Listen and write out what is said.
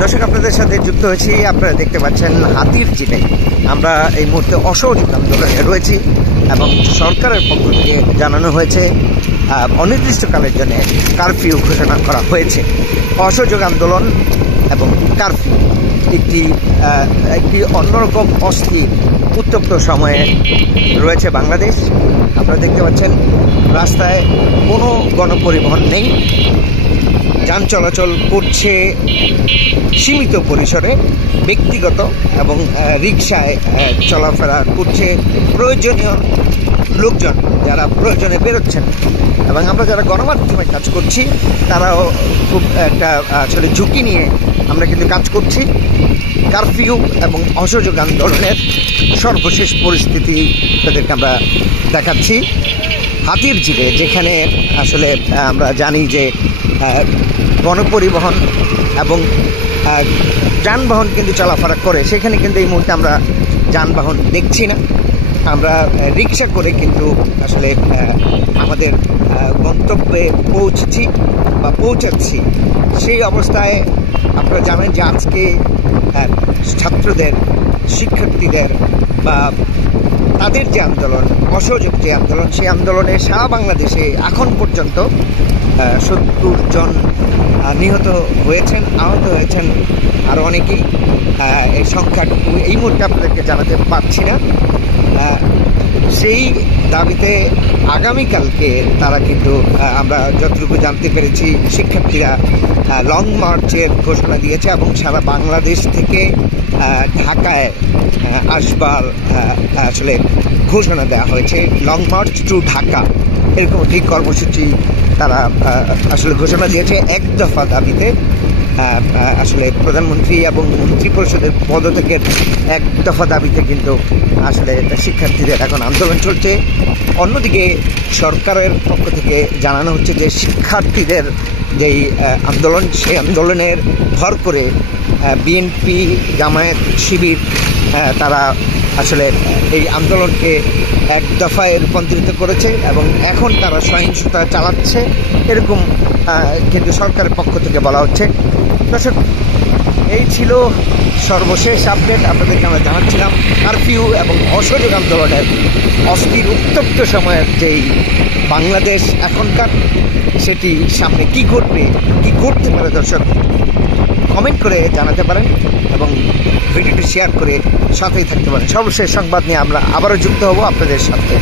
দর্শক, আপনাদের সাথে যুক্ত হয়েছি। আপনারা দেখতে পাচ্ছেন হাতির ঝিলে আমরা এই মুহূর্তে অসহযোগ আন্দোলনে রয়েছি এবং সরকারের পক্ষ থেকে জানানো হয়েছে অনির্দিষ্টকালের জন্য কারফিউ ঘোষণা করা হয়েছে। অসহযোগ আন্দোলন এবং কারফিউ একটি অন্যরকম অস্থির উত্তপ্ত সময়ে রয়েছে বাংলাদেশ। আপনারা দেখতে পাচ্ছেন রাস্তায় কোনো গণপরিবহন নেই, যান চলাচল করছে সীমিত পরিসরে, ব্যক্তিগত এবং রিকশায় চলাফেরা করছে প্রয়োজনীয় লোকজন যারা প্রয়োজনে বেরোচ্ছেন, এবং আমরা যারা গণমাধ্যমে কাজ করছি তারাও খুব একটা আসলে ঝুঁকি নিয়ে আমরা কিন্তু কাজ করছি। কারফিউ এবং অসহযোগ আন্দোলনের সর্বশেষ পরিস্থিতি তাদেরকে আমরা দেখাচ্ছি। হাতির ঝিলে যেখানে আসলে আমরা জানি যে গণপরিবহন এবং যানবাহন কিন্তু চলাফেরা করে, সেখানে কিন্তু এই মুহূর্তে আমরা যানবাহন দেখছি না। আমরা রিক্সা করে কিন্তু আসলে আমাদের গন্তব্যে পৌঁছাচ্ছি। সেই অবস্থায় আপনারা জানেন যে আজকে ছাত্রদের, শিক্ষার্থীদের বা তাদের যে আন্দোলন, অসহযোগ যে আন্দোলন, সেই আন্দোলনে সারা বাংলাদেশে এখন পর্যন্ত 70 জন নিহত হয়েছেন, আহত হয়েছেন আরও অনেকেই। এই সংখ্যাটুকু এই মুহূর্তে আপনাদেরকে জানাতে পারছি না। সেই দাবিতে আগামীকালকে তারা কিন্তু আমরা যতটুকু জানতে পেরেছি শিক্ষার্থীরা লং মার্চের ঘোষণা দিয়েছে এবং সারা বাংলাদেশ থেকে ঢাকায় আসবার আসলে ঘোষণা দেওয়া হয়েছে। লং মার্চ টু ঢাকা এরকম একটি কর্মসূচি তারা আসলে ঘোষণা দিয়েছে এক দফা দাবিতে। আসলে প্রধানমন্ত্রী এবং মন্ত্রী পরিষদের পদত্যাগের এক দফা দাবিতে কিন্তু আসলে শিক্ষার্থীদের এখন আন্দোলন চলছে। অন্যদিকে সরকারের পক্ষ থেকে জানানো হচ্ছে যে শিক্ষার্থীদের যেই আন্দোলন, সেই আন্দোলনের ভর করে বিএনপি, জামায়াত, শিবির তারা আসলে এই আন্দোলনকে এক দফায় রূপান্তরিত করেছে এবং এখন তারা সহিংসতা চালাচ্ছে, এরকম কিন্তু সরকারের পক্ষ থেকে বলা হচ্ছে। দর্শক, এই ছিল সর্বশেষ আপডেট। আপনাদেরকে আমরা জানাচ্ছিলাম কারফিউ এবং অসহযোগ আন্দোলনের অস্থির উত্তপ্ত সময়ের যেই বাংলাদেশ এখনকার, সেটি সামনে কি ঘটবে, কি ঘটতে পারে, দর্শক কমেন্ট করে জানাতে পারেন এবং ভিডিওটি শেয়ার করে সাথেই থাকতে পারেন। সর্বশেষ সংবাদ নিয়ে আমরা আবারও যুক্ত হব আপনাদের সাথে।